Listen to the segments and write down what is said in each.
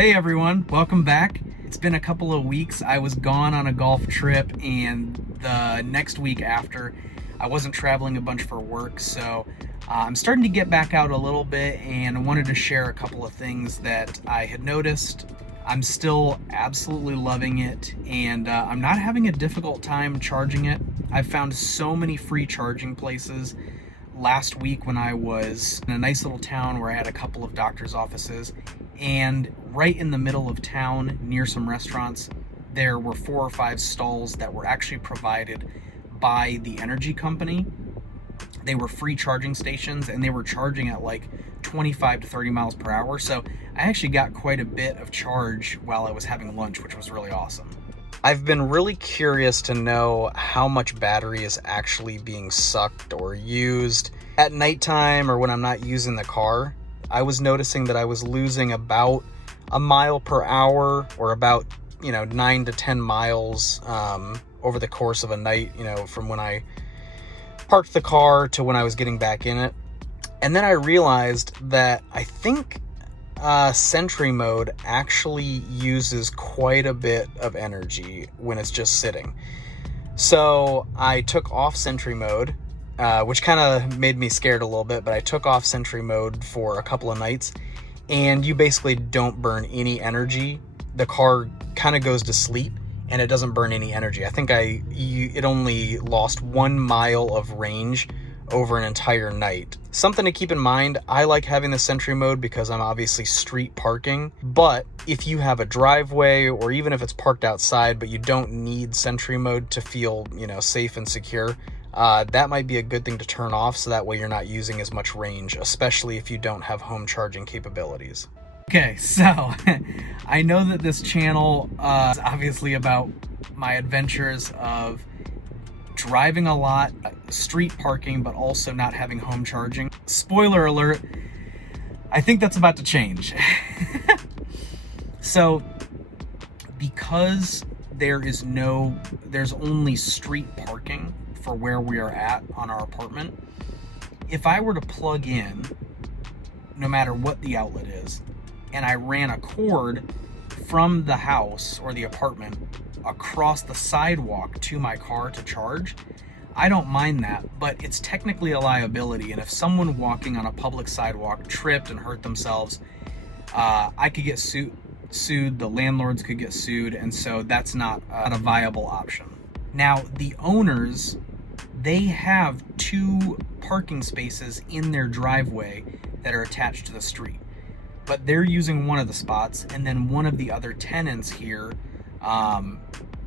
Hey everyone, welcome back. It's been a couple of weeks. I was gone on a golf trip, and the next week after, I wasn't traveling a bunch for work, so I'm starting to get back out a little bit, and I wanted to share a couple of things that I had noticed. I'm still absolutely loving it, and I'm not having a difficult time charging it. I've found so many free charging places. Last week when I was in a nice little town where I had a couple of doctor's offices, and right in the middle of town near some restaurants, there were 4 or 5 stalls that were actually provided by the energy company. They were free charging stations, and they were charging at like 25 to 30 miles per hour. So I actually got quite a bit of charge while I was having lunch, which was really awesome. I've been really curious to know how much battery is actually being sucked or used at nighttime or when I'm not using the car. I was noticing that I was losing about a mile per hour, or about 9 to 10 miles over the course of a night, from when I parked the car to when I was getting back in it. And then I realized that I think Sentry Mode actually uses quite a bit of energy when it's just sitting. So I took off Sentry Mode, which kind of made me scared a little bit, but I took off Sentry Mode for a couple of nights, and you basically don't burn any energy. The car kind of goes to sleep, and it doesn't burn any energy. I think it only lost 1 mile of range over an entire night. Something to keep in mind, I like having the Sentry Mode because I'm obviously street parking, but if you have a driveway, or even if it's parked outside but you don't need Sentry Mode to feel safe and secure, that might be a good thing to turn off, so that way you're not using as much range, especially if you don't have home charging capabilities. Okay, so I know that this channel is obviously about my adventures of driving a lot, street parking, but also not having home charging. Spoiler alert, I think that's about to change. So, because there's only street parking for where we are at on our apartment, if I were to plug in, no matter what the outlet is, and I ran a cord from the house or the apartment across the sidewalk to my car to charge, I don't mind that, but it's technically a liability, and if someone walking on a public sidewalk tripped and hurt themselves, I could get sued, the landlords could get sued, and so that's not a viable option. Now, the owners, they have 2 parking spaces in their driveway that are attached to the street, but they're using one of the spots, and then one of the other tenants here,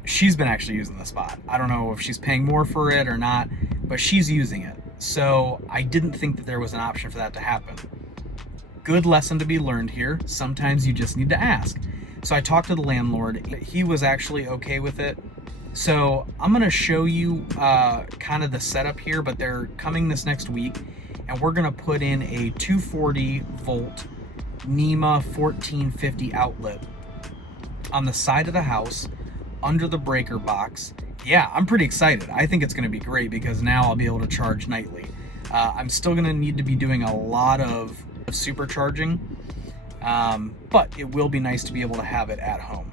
she's been actually using the spot. I don't know if she's paying more for it or not, but she's using it. So I didn't think that there was an option for that to happen. Good lesson to be learned here. Sometimes you just need to ask. So I talked to the landlord. He was actually okay with it. So I'm gonna show you kind of the setup here, but they're coming this next week, and we're gonna put in a 240 volt NEMA 1450 outlet on the side of the house under the breaker box. Yeah, I'm pretty excited. I think it's going to be great because now I'll be able to charge nightly. I'm still going to need to be doing a lot of supercharging, but it will be nice to be able to have it at home.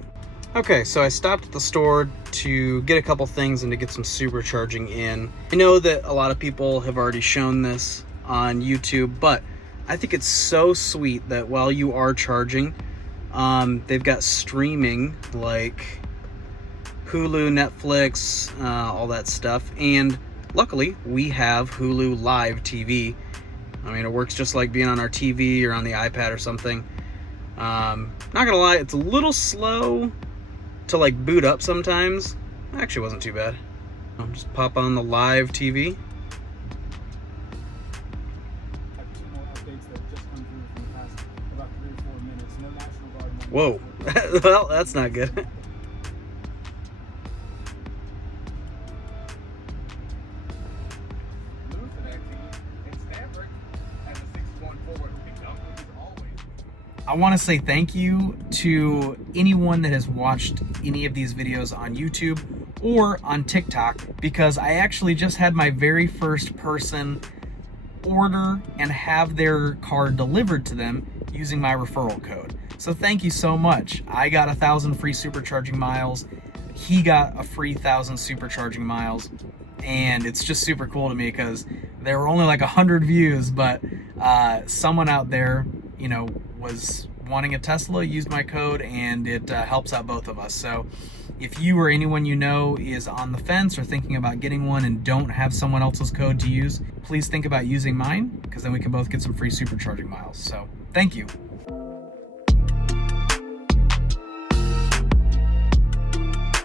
Okay, so I stopped at the store to get a couple things and to get some supercharging in. I know that a lot of people have already shown this on YouTube, but I think it's so sweet that while you are charging, they've got streaming like Hulu, Netflix, all that stuff, and luckily we have Hulu Live TV. I mean, it works just like being on our TV or on the iPad or something. Not gonna lie, it's a little slow to like boot up sometimes. Actually, wasn't too bad. I'll just pop on the Live TV. Whoa, well, that's not good. I want to say thank you to anyone that has watched any of these videos on YouTube or on TikTok, because I actually just had my very first person order and have their car delivered to them using my referral code. So thank you so much. I got 1,000 free supercharging miles. He got a free 1,000 supercharging miles. And it's just super cool to me because there were only like 100 views, but someone out there, you know, was wanting a Tesla, used my code, and it helps out both of us. So if you or anyone you know is on the fence or thinking about getting one and don't have someone else's code to use, please think about using mine, because then we can both get some free supercharging miles. So thank you.